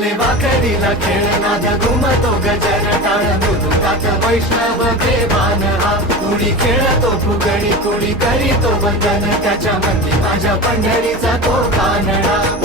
आले वाकरीला खेळ नाद घुमतो गजर टाळ मृदुंगात वैष्णव देवान हा कुणी खेळतो फुगडी कुणी करीतो वंदन त्याच्या मंदी माझ्या पंढरीचा तो कानडा